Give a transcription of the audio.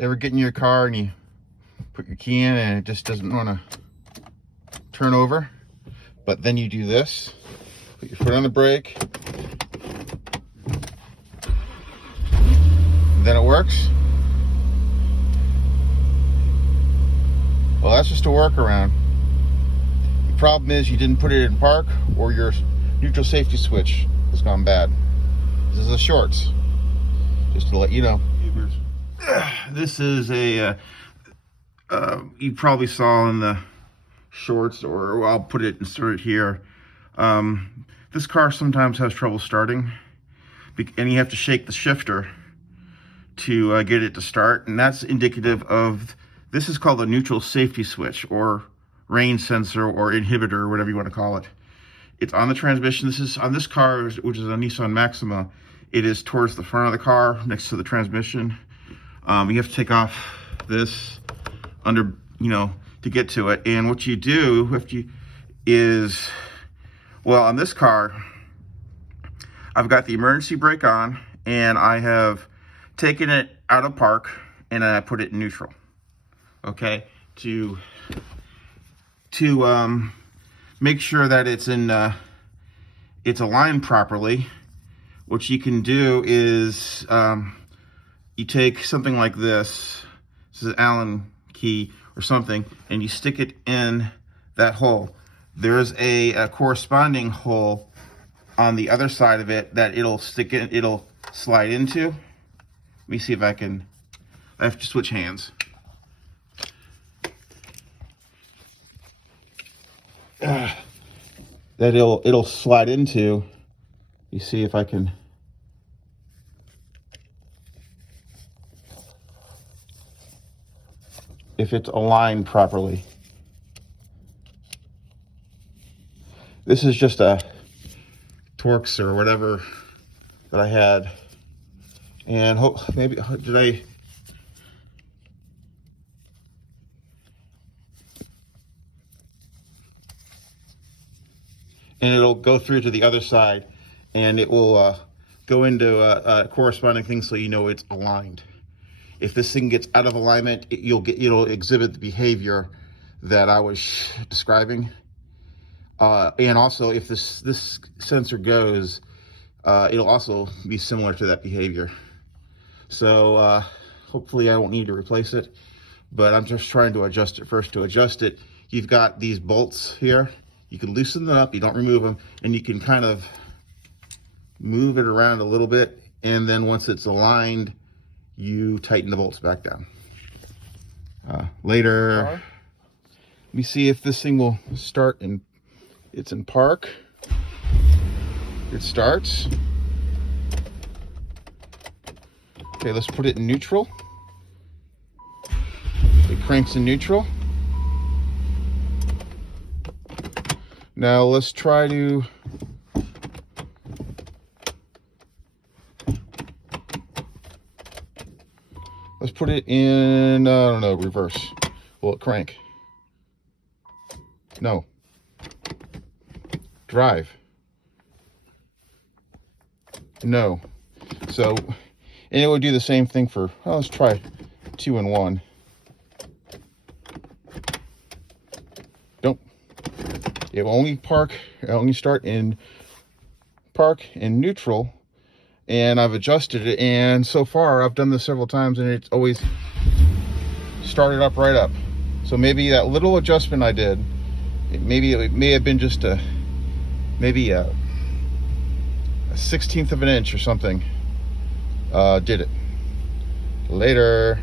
Ever get in your car and you put your key in and it just doesn't want to turn over? But then you do this, put your foot on the brake, and then it works. Well, that's just a workaround. The problem is you didn't put it in park, or your neutral safety switch has gone bad. This is the shorts, just to let you know. This is a, you probably saw in the shorts, or I'll put it inserted here. This car sometimes has trouble starting, and you have to shake the shifter to get it to start, and that's indicative of, this is called a neutral safety switch, or rain sensor, or inhibitor, or whatever you want to call it. It's on the transmission. This is on this car, which is a Nissan Maxima. It is towards the front of the car, next to the transmission. You have to take off this under, to get to it. And what you do is, well, on this car, I've got the emergency brake on, and I have taken it out of park, and I put it in neutral. Okay, to make sure that it's it's aligned properly. What you can do is you take something like this. This is an Allen key or something, and you stick it in that hole. There's a corresponding hole on the other side of it that it'll slide into. Let me see if I have to switch hands. That it'll slide into. You see if I can. If it's aligned properly. This is just a Torx or whatever that I had, and maybe did I? And it'll go through to the other side, and it will go into a corresponding thing, so you know it's aligned. If this thing gets out of alignment, it'll exhibit the behavior that I was describing. And also, if this sensor goes, it'll also be similar to that behavior. So hopefully I won't need to replace it, but I'm just trying to adjust it first. To adjust it, you've got these bolts here. You can loosen them up, you don't remove them, and you can kind of move it around a little bit, and then once it's aligned, you tighten the bolts back down. Later, let me see if this thing will start it's in park. It starts. Okay, let's put it in neutral. It cranks in neutral. Now let's try to put it in, I don't know, reverse. Will it crank? No. Drive. No. So, and it would do the same thing for, well, let's try 2 and 1. Don't. It will only start in park and neutral, and I've adjusted it, and so far I've done this several times, and it's always started up right up. So maybe that little adjustment I did, it may have been just maybe a 1/16 of an inch or something, did it. Later.